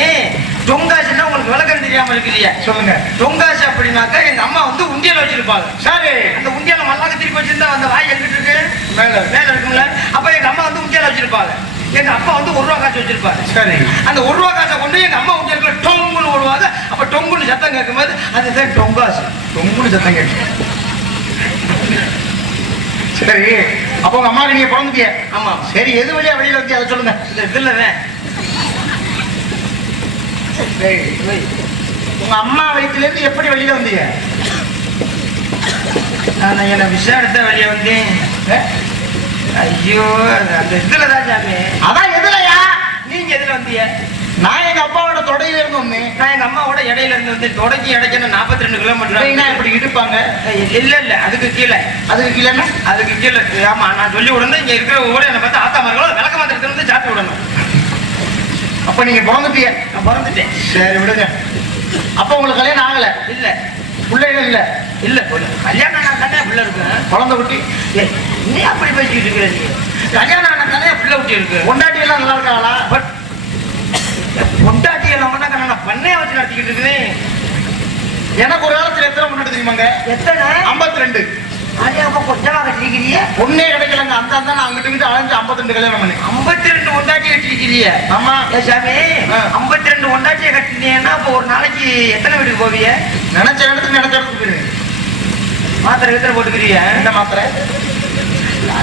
தொங்காசுன்னா உங்களுக்கு விளக்கம் தெரியாம இருக்கிறீங்க. சொல்லுங்க. தொங்காசு அப்படின்னாக்கா எங்க அம்மா வந்து உண்டியல் வச்சிருப்பாங்க. சரி. அந்த உண்டியல மல்லாக்க திருப்பி வச்சிருந்தா அந்த வாய் எங்கிட்டு இருக்கு? மேல மேல இருக்கும்ல. அப்ப எங்க அம்மா வந்து உண்டியல் வச்சிருப்பாங்க. எங்க அப்பா வந்து 1 ரூபா காசு வச்சிருப்பாரு. சரி. அந்த 1 ரூபா காசை கொண்டு எங்க அம்மா உண்டியலுக்குள்ள டொங்குன்னு ஓடுவாங்க. அப்ப டொங்குன்னு சத்தம் கேட்கும்போது அதுதான் தொங்காசு. தொங்குன்னு சத்தம் கேட்டு. சரி, அப்ப உங்க அம்மாவுக்கு நீங்க பிறந்துட்டிய. ஆமா. சரி, எது வழியா வெளியில வந்து அதை சொல்லுங்க. இதுலதான். உங்க அம்மா வயிற்றுல இருந்து எப்படி வெளியில வந்தீங்க? நான் என்ன விஷயம் எடுத்த வெளியே வந்தேன். ஐயோ, அந்த இதுலதான் சாமி. அதான் எதுலயா? நீங்க எதுல வந்தீங்க? நான் எங்க அப்பாவோட தொடையில இருந்து வந்தேன். நான் எங்க அம்மாவோட இடையில இருந்து வந்து தொடக்கி இடைக்கணும் 42 கிலோமீட்டர். இப்படி இடுப்பாங்க? இல்ல அதுக்கு கீழே. அதுக்கு கீழே? அதுக்கு கீழே. ஆமா, நான் சொல்லி விடணும். இங்க இருக்கிற ஒவ்வொரு என்ன பார்த்து ஆத்தா மரங்களும் விளக்க மாத்திரத்துல இருந்து சாப்பிட்டு விடணும். அப்ப நீங்க பிறந்துட்டிய? நான் பிறந்துட்டேன். சரி, விடுங்க. அப்ப உங்களுக்கு கல்யாணம் ஆகல? இல்ல. பிள்ளைகள் இல்ல? இல்ல. கல்யாணம் ஆனா தானே பிள்ளை இருக்கு. குழந்தை குட்டி? நீ அப்படி பேசிக்கிட்டு இருக்கிற. நீங்க கல்யாணம் ஆனா தானே பிள்ளை குட்டி இருக்கு. பொண்டாட்டி எல்லாம் நல்லா இருக்காங்களா? பட் பொண்டாட்டி எல்லாம் பண்ணாக்க நான் பண்ணையா வச்சு நடத்திக்கிட்டு இருக்கிறேன். எனக்கு ஒரு காலத்துல எத்தனை முன்னாடி தெரியுமாங்க? எத்தனை? 52. அதே கொஞ்சமா கட்டிருக்கிறீங்க. பொண்ணே கிடைக்கலங்க. அந்த நான் அங்கிட்டு கிட்ட அலைஞ்சு 52 கல்யாணம் பண்ணி 52 பொண்டாட்டி கட்டிருக்கிறீங்க. ஆமா சாமி, 52 பொண்டாட்டியை கட்டினீங்கன்னா அப்போ ஒரு நாளைக்கு எத்தனை வீட்டுக்கு போவீங்க? நினைச்ச இடத்துக்கு போயிருங்க. மாத்திரை கிட்ட போட்டுக்கிறீங்க. என்ன மாத்திரை?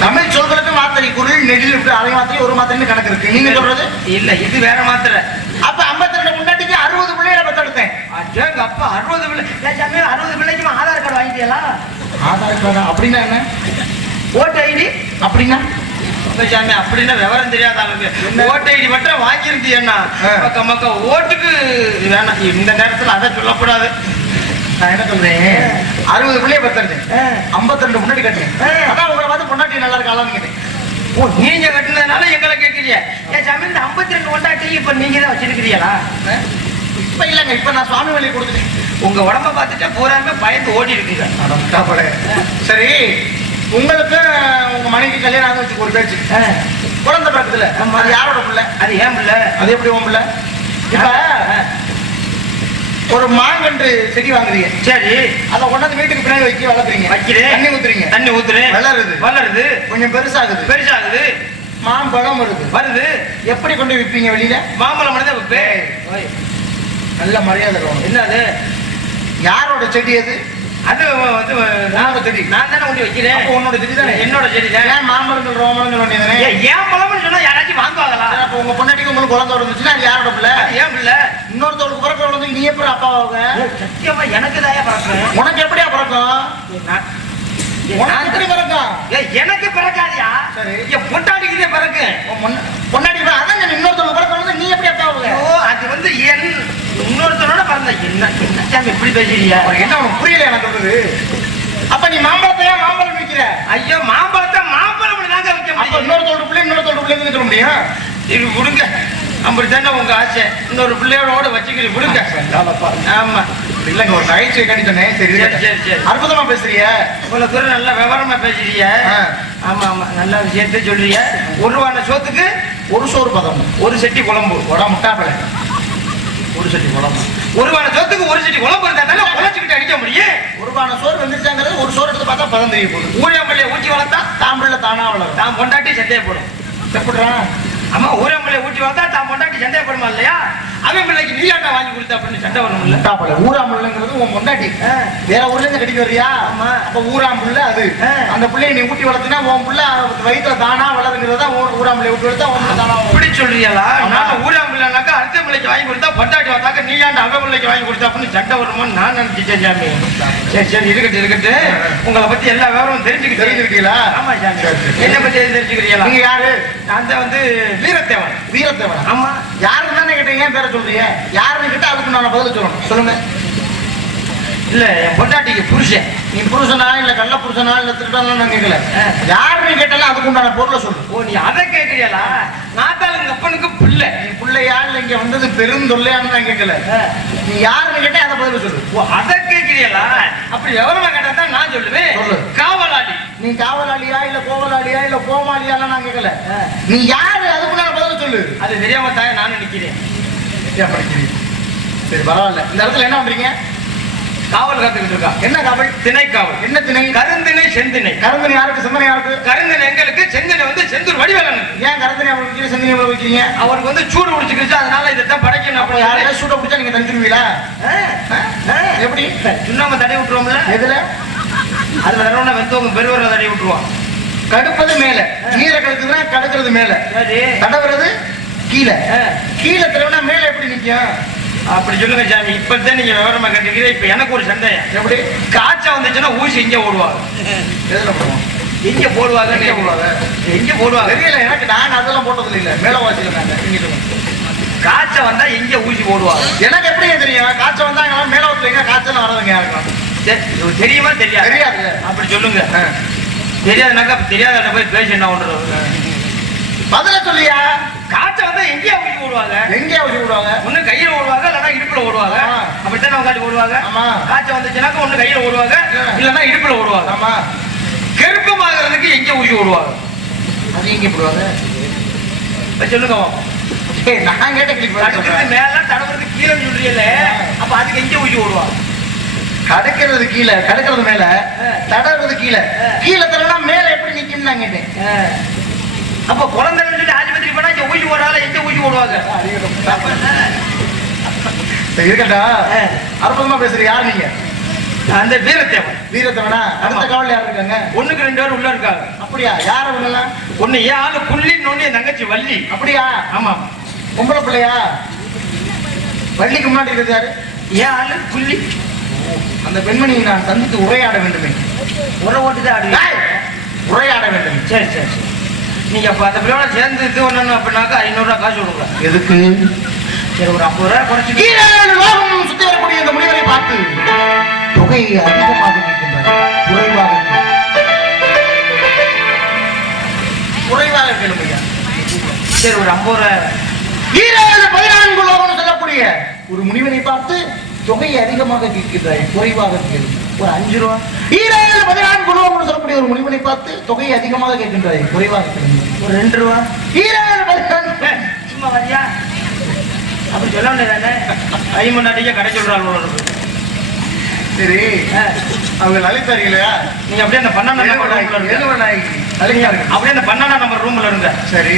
தமிழ் சொல்களுக்கு மாத்திரை, குரல் நெடில் விட்டு அரை மாத்திரை ஒரு மாத்திரைன்னு கணக்கு இருக்கு. நீங்க சொல்றது இல்ல, இது வேற மாத்திரை. அப்ப 52 முன்னாடிக்கு 60 பிள்ளைகளை பெற்றெடுத்தேன். எங்க அப்பா 60 பிள்ளை. சாமி, 60 பிள்ளைக்கு ஆதார் கார்டு வாங்கிட்டீங்களா? ஆதார் கார்டு அப்படின்னா என்ன? ஓட்டு ஐடி அப்படின்னா? சாமி, அப்படின்னா விவரம் தெரியாத ஆளுங்க. ஓட்டு ஐடி மட்டும் வாங்கியிருந்தீங்கன்னா மக்கா ஓட்டுக்கு வேணாம். இந்த நேரத்துல அதை சொல்லக்கூடாது. நான் என்ன சொல்றேன், 60 பிள்ளைய பெற்றெடுத்தேன், 52 முன்னாடி கட்டுறேன். அதான் உங்களை பார்த்து பொண்டாட்டி நல்லா இருக்காளான்னு கேட்டேன். ஓ, நீங்க கட்டினதுனால எங்களை கேட்கிறீங்க. ஏன் சாமி, இந்த 52 பொண்டாட்டி இப்ப நீங்க தான் வச்சிருக்கிறீங்களா? இப்ப இல்லங்க, இப்ப நான் சுவாமி வழியை கொடுத்துட்டேன். உங்க உடம்ப பார்த்துட்டு பூராமே பயந்து ஓடி இருக்கீங்க. சரி, உங்களுக்கு உங்க மனைவி கல்யாணம் ஆக வச்சு ஒரு பேச்சு குழந்தை பக்கத்துல, அது யாரோட பிள்ளை? அது ஏன் பிள்ளை? அது எப்படி உன் பிள்ளை? இப்ப ஒரு மாங்கன்று செடி வாங்குறீங்க. சரி, அதை கொண்டாந்து வீட்டுக்கு பின்னாடி வைக்க வளர்க்குறீங்க. வைக்கிறேன். தண்ணி ஊத்துறீங்க. தண்ணி ஊத்துறேன். வளருது. கொஞ்சம் பெருசாகுது. மாம்பழம் வருது. எப்படி கொண்டு விற்பீங்க வெளியில? மாம்பழம் மட்டும் வைப்பேன். நல்ல மரியாதை இருக்கணும். என்னது? யாரோட செடி அது? அது வந்து நானோட செடி. நான் தானே கொண்டு வைக்கிறேன். உன்னோட செடி தானே? என்னோட செடி தான். ஏன் மாம்பழம் ரோமலம் சொல்லுவீங்க? ஏன் பழம்னு சொன்னா யாராச்சும் வாங்குவாங்களா? அப்ப உங்க பொண்டாட்டிக்கு உங்களுக்கு குழந்தை இருந்துச்சுன்னா அது யாரோட பிள்ளை? ஏன் பிள்ளை? இன்னொருத்தவங்களுக்கு பிறக்க வந்து நீ எப்படி அப்பாவாக? சத்தியமா எனக்கு தான் பிறக்கும். உனக்கு எப்படியா பிறக்கும்? உனக்கு எப்படி பிறக்கும்? ஏய், எனக்கு பிறக்காதியா? சரி. என் பொண்டாட்டிக்குதே பிறக்கு. பொன்னாடி அதான் இன்னொருத்தவங்க பிறக்கணும், நீ எப்படி அப்பா ஆகுவ? ஐயோ, அது வந்து என் இன்னொருத்தனோட பிறந்த என்ன சாமி இப்படி பேசுறீங்க? உனக்கு என்ன உனக்கு புரியல எனக்கு சொல்றது? அப்ப நீ மாம்பழத்தையா மாம்பழம் விற்கிற? ஐயோ, மாம்பழத்தை மாம்பழம் தாங்க வைக்க அப்ப முடியும். இன்னொருத்தோட பிள்ளை இன்னொருத்தோட பிள்ளைன்னு சொல்ல முடியும்? இது விடுங்க, அப்படித்தானே உங்க ஆசை. இன்னொரு பிள்ளையோட வச்சுக்கிறீங்க, விடுங்க. ஆமா, இல்லங்க ஒரு நகைச்சுவை கட்டி சொன்னேன். சரி சரி சரி சரி. அற்புதமா பேசுறிய, இவ்வளவு தூரம் நல்லா விவரமா பேசுறீங்க. ஆமா ஆமா, நல்ல விஷயத்த சொல்றீங்க. ஒரு ரூபான சோத்துக்கு ஒரு சோறு பதம், ஒரு செட்டி குழம்பு. உடா முட்டாப்பழ, ஒரு செட்டி குழம்பு. ஒரு ரூபான சோத்துக்கு ஒரு செட்டி குழம்பு இருந்தா தானே குழச்சிக்கிட்டு அடிக்க முடியும். ஒருபான சோறு வந்துருச்சாங்கிறது ஒரு சோறு எடுத்து பார்த்தா பதம் தெரிய போகுது. ஊழம்பள்ளியை ஊற்றி வளர்த்தா தாம்பிள்ள தானா வளரும். தான் பொண்டாட்டி சண்டையை போடும். எப்படிறான்? ஆமா, ஊரம்பளையை ஊற்றி வளர்த்தா தான் பொண்டாட்டி சந்தேகப்படுமா இல்லையா? அவன் பிள்ளைக்கு நீயாண்டா வாங்கி கொடுத்த அப்படின்னு சண்டை வரணும் இல்ல? முட்டாப்பழ ஊராம்புள்ளைங்கிறது உன் பொண்டாட்டி. வேற ஊர்ல இருந்து கட்டிக்கு வர்றியா? ஆமா. அப்ப ஊராம்புள்ள அது. அந்த பிள்ளையை நீ ஊட்டி வளர்த்தினா உன் புள்ள வயிற்றுல தானா வளருங்கிறதா ஊராம்புள்ளைய ஊட்டி வளர்த்தா உன் தானா வளரும். இப்படி சொல்றீங்களா? நான் ஊராம்பிள்ளைனாக்கா அடுத்த பிள்ளைக்கு வாங்கி கொடுத்தா பொண்டாட்டி வந்தாக்க நீயாண்டா அவன் பிள்ளைக்கு வாங்கி கொடுத்தா அப்படின்னு சண்டை வருமோன்னு நான் நினைச்சிட்டேன் சாமி. சரி சரி, இருக்கட்டு. உங்களை பத்தி எல்லா விவரமும் தெரிஞ்சுக்கிட்டீங்களா? ஆமா சாமி. என்ன பத்தி தெரிஞ்சுக்கிறீங்களா? நீங்க யாரு? நான் தான் வந்து வீரத்தேவன். வீரத்தேவன். ஆமா. யாருன்னு தானே கேட்டீங்க, பேரை சொல்றீங்க. யாருன்னு கேட்டா அதுக்கு நான் பதில் சொல்லணும். சொல்லுங்க. இல்ல, என் பொண்டாட்டிக்கு புருஷன். நீ புருஷனா இல்ல கள்ள புருஷனா இல்ல திருடனா நான் கேட்கல. யாருன்னு கேட்டாலும் அதுக்கு உண்டான பொருளை சொல்லு. ஓ, நீ அதை கேட்கறியாளா? நாத்தாளுங்க அப்பனுக்கு பிள்ளை. நீ பிள்ளையா இல்ல இங்க வந்தது பெருந்தொல்லையான்னு நான் கேட்கல. நீ யாருன்னு கேட்டா அதை பதில் சொல்லு. ஓ, அதை கேட்கறியாளா? அப்படி விவரமா கேட்டா தான் நான் சொல்லுவேன். சொல்லு. காவலாளி. நீ காவலாளியா இல்ல கோவலாளியா இல்ல கோமாளியாலாம் நான் கேட்கல. நீ யாரு அதுக்கு உண்டான பதில் சொல்லு. அது தெரியாம தான் நான் நினைக்கிறேன். சரி பரவாயில்ல. இந்த இடத்துல என்ன பண்றீங்க? காவல் காத்துக்கிட்டு இருக்கா. என்ன காவல்? திணை காவல். என்ன திணை? கருந்திணை செந்திணை. கருந்தனை யாருக்கு சிந்தனை யாருக்கு? கருந்திணை எங்களுக்கு, செந்திணை வந்து செந்தூர் வடிவேலனுக்கு. ஏன் கருந்தனை அவருக்கு வைக்கிற சிந்தனை எவ்வளவு வைக்கிறீங்க? அவருக்கு வந்து சூடு பிடிச்சிக்கிச்சு, அதனால இதைத்தான் படைக்கணும். அப்ப யாரையாவது சூட பிடிச்சா நீங்க தடுத்துருவீங்களா? எப்படி? சுண்ணாம தடை விட்டுருவோம்ல? எதுல? அதுல தடவை வெந்தவங்க பெருவரை தடை விட்டுருவோம். கடுப்பது மேல, நீரை கடுக்குதுன்னா கடுக்கிறது மேல, சரி. தடவுறது கீழே. கீழே தடவுனா மேல எப்படி நிக்கும்? அப்படி சொல்லுங்க சாமி. இப்பதான் நீங்க விவரமா கேட்டுக்கிறீங்க. இப்ப எனக்கு ஒரு சந்தேகம். எப்படி? காய்ச்ச வந்துச்சுன்னா ஊசி எங்க போடுவாங்க? எதுல போடுவோம்? எங்க போடுவாங்க? எங்க போடுவாங்க? எங்க போடுவாங்க? தெரியல எனக்கு. நான் அதெல்லாம் போட்டது இல்ல. மேல வாசியில நாங்க. நீங்க சொல்லுங்க. காய்ச்ச வந்தா எங்க ஊசி போடுவாங்க? எனக்கு எப்படி தெரியும்? காய்ச்சல் வந்தா மேல வாசில காய்ச்சல் வர்றதுங்க யாருக்கும் தெரியுமா தெரியாது? தெரியாது. அப்படி சொல்லுங்க. தெரியாதுனாக்கா தெரியாத போய் பேசி என்ன பண்றது? பதில சொல்லியா? காய்ச்ச வந்தா எங்கேயா ஊசி போடுவாங்க? எங்கேயா ஊசி போடுவாங்க? ஒண்ணு கையில ஓடுவாங்க, இல்லன்னா இடுப்புல ஓடுவாங்க. அப்படித்தான் உட்காந்து ஓடுவாங்க. ஆமா. காய்ச்ச வந்துச்சுனாக்கா ஒண்ணு கையில ஓடுவாங்க, இல்லன்னா இடுப்புல ஓடுவாங்க. ஆமா. கருப்பமாகறதுக்கு எங்க ஊசி ஓடுவாங்க? அது எங்க போடுவாங்க? சொல்லுங்க. நான் கேட்ட தடுக்கிறது மேல, தடவுறது கீழே சொல்றீங்கல்ல, அப்ப அதுக்கு எங்க ஊசி ஓடுவாங்க? கடுக்கிறது கீழே, கடுக்கிறது மேல, தடவுறது கீழே. கீழே தடவுனா மேல எப்படி நிக்கும் நான் கேட்டேன். அப்ப குழந்தைன்னு சொல்லி ஆஸ்பத்திரி போனா இங்க ஊசி ஓடுறாங்க, எங்க ஊசி ஓடுவாங்க? இருக்கட்டா. அற்புதமா பேசுற. யார் நீங்க? அந்த வீரத்தேவன். வீரத்தேவனா? அடுத்த காவல் யார் இருக்காங்க? ஒண்ணுக்கு 2 பேர் உள்ள இருக்காங்க. அப்படியா? யார் அவங்கெல்லாம்? ஒண்ணு ஏன் ஆளு புள்ளின்னு ஒண்ணு என் தங்கச்சி வள்ளி. அப்படியா? ஆமா. பொம்பளை பிள்ளையா? வள்ளிக்கு முன்னாடி இருக்கிறது யாரு? ஏன் ஆளு புள்ளி. அந்த பெண்மணியை நான் சந்தித்து உரையாட வேண்டுமே. உரை ஓட்டுதான் ஆடுவீங்க. உரையாட வேண்டும். சரி சரி சரி. நீங்க அப்ப அந்த பிள்ளையோட சேர்ந்து இது ஒண்ணு அப்படின்னாக்கா 500 ரூபாய் காசு கொடுங்க. எதுக்கு? சரி, ஒரு 50 ரூபாய் குறைச்சு. ஈரேழு லோகம் சுத்தி வரக்கூடிய இந்த முனிவரை பார்த்து தொகையை அதிகமாக கேட்கின்றார். குறைவாக கேளுமையா. சரி, ஒரு 50 ரூபாய். ஈரேழு 14 லோகம் சொல்லக்கூடிய ஒரு முனிவரை பார்த்து தொகையை அதிகமாக கேட்கின்றாய், குறைவாக கேளு. ஒரு 5 ரூபாய். ஈரேழு 14 லோகம் சொல்லக்கூடிய ஒரு முனிவனை பார்த்து தொகையை அதிகமாக கேட்கின்றாய், குறைவாக கேளு. ஒரு 2 ரூபாய். ஈரேழு 14. சும்மா வரியா? அப்படி சொல்ல வேண்டியதானே? 5 மணி நேரத்துக்கே கடை சொல்றாங்க. சரி, அவங்க லலிதாரி இல்லையா? நீங்க அப்படியே அந்த 12 நம்பர் அப்படியே அந்த 12 நம்பர் ரூம்ல இருங்க. சரி,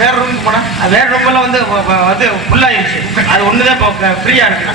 வேற ரூமுக்கு போனா வேற ரூம்ல வந்து ஃபுல் ஆயிடுச்சு. அது ஒண்ணுதான் இப்போ ஃப்ரீயா இருக்கு.